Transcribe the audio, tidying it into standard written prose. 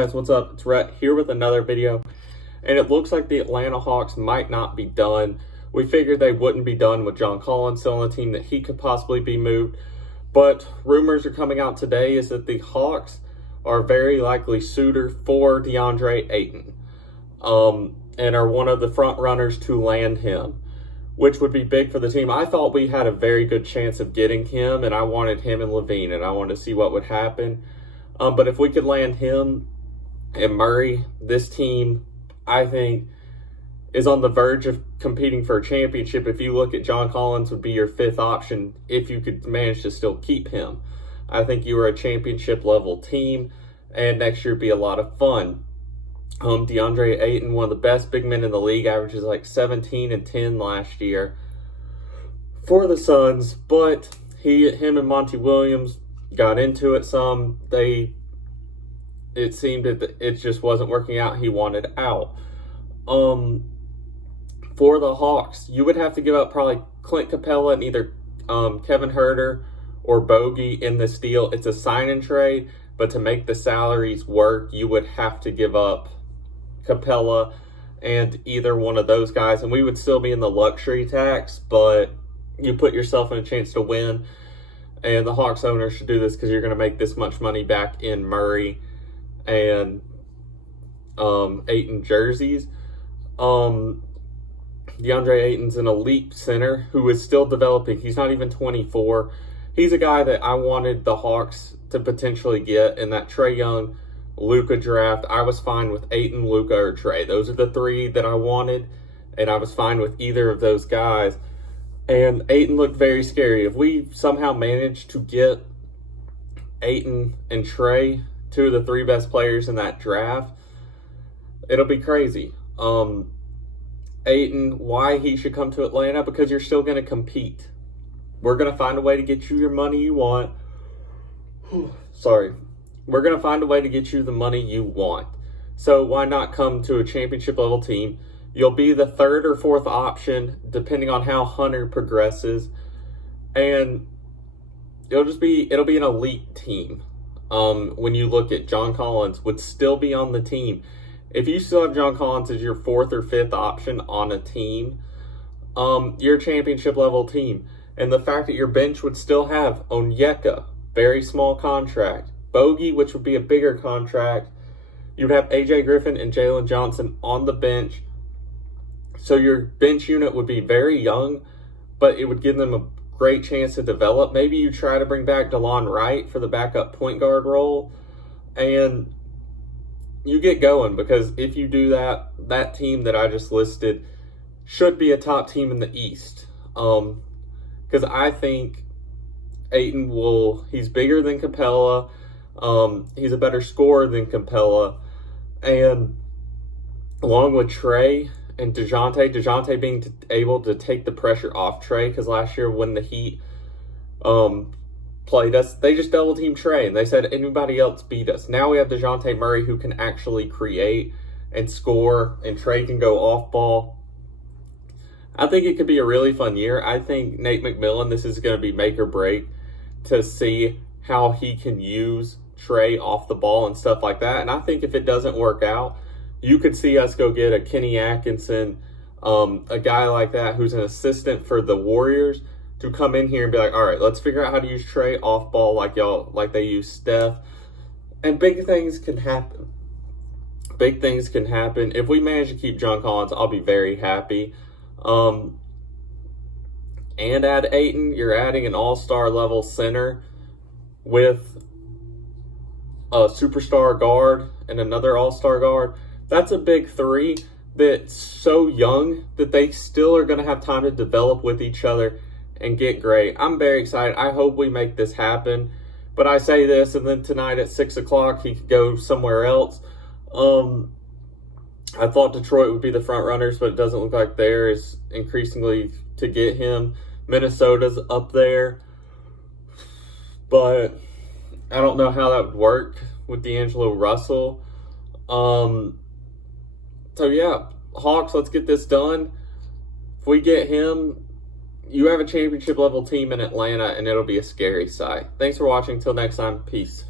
Guys, what's up? It's Rhett here with another video, and it looks like the Atlanta Hawks might not be done. We figured they wouldn't be done with John Collins still on the team, that he could possibly be moved, but rumors are coming out today is that the Hawks are very likely suitor for Deandre Ayton, and are one of the front runners to land him, which would be big for the team. I thought we had a very good chance of getting him, and I wanted him and Levine, and I wanted to see what would happen. But if we could land him and Murray, this team, I think, is on the verge of competing for a championship. If you look at John Collins would be your fifth option if you could manage to still keep him. I think you are a championship level team, and next year be a lot of fun. Deandre Ayton, one of the best big men in the league, averages like 17 and 10 last year for the Suns, but him and Monty Williams got into it some. It seemed that it just wasn't working out. He wanted out. For the Hawks, you would have to give up probably Clint Capella and either Kevin Huerter or Bogey in this deal. It's a sign and trade, but to make the salaries work, you would have to give up Capella and either one of those guys, and we would still be in the luxury tax, but you put yourself in a chance to win. And the Hawks owner should do this because you're going to make this much money back in Murray and Ayton jerseys. DeAndre Ayton's an elite center who is still developing. He's not even 24. He's a guy that I wanted the Hawks to potentially get in that Trae Young, Luka draft. I was fine with Ayton, Luka, or Trae. Those are the three that I wanted, and I was fine with either of those guys. And Ayton looked very scary. If we somehow manage to get Ayton and Trae, two of the three best players in that draft, it'll be crazy. Ayton, why he should come to Atlanta? Because you're still going to compete. We're going to find a way to get you your money you want. Sorry. We're going to find a way to get you the money you want. So why not come to a championship level team? You'll be the third or fourth option, depending on how Hunter progresses. And it'll be an elite team. When you look at John Collins would still be on the team. If you still have John Collins as your fourth or fifth option on a team, you're a championship level team. And the fact that your bench would still have Onyeka, very small contract, Bogey, which would be a bigger contract. You'd have AJ Griffin and Jalen Johnson on the bench. So your bench unit would be very young, but it would give them a great chance to develop. Maybe you try to bring back DeLon Wright for the backup point guard role, and you get going, because if you do that, that team that I just listed should be a top team in the East. Because I think Ayton he's bigger than Capella. He's a better scorer than Capella. And along with Trae and DeJounte being able to take the pressure off Trae, because last year when the Heat played us, they just double teamed Trae and they said anybody else beat us. Now we have DeJounte Murray who can actually create and score, and Trae can go off ball. I think it could be a really fun year. I think Nate McMillan, this is going to be make or break to see how he can use Trae off the ball and stuff like that. And I think if it doesn't work out, you could see us go get a Kenny Atkinson, a guy like that who's an assistant for the Warriors, to come in here and be like, all right, let's figure out how to use Trae off ball like they use Steph. And big things can happen. Big things can happen. If we manage to keep John Collins, I'll be very happy. And add Ayton, you're adding an all-star level center with a superstar guard and another all-star guard. That's a big three that's so young that they still are going to have time to develop with each other and get great. I'm very excited. I hope we make this happen. But I say this, and then tonight at 6 o'clock, he could go somewhere else. I thought Detroit would be the front runners, but it doesn't look like there is increasingly to get him. Minnesota's up there. But I don't know how that would work with D'Angelo Russell. So yeah, Hawks, let's get this done. If we get him, you have a championship level team in Atlanta, and it'll be a scary sight. Thanks for watching. Till next time, peace.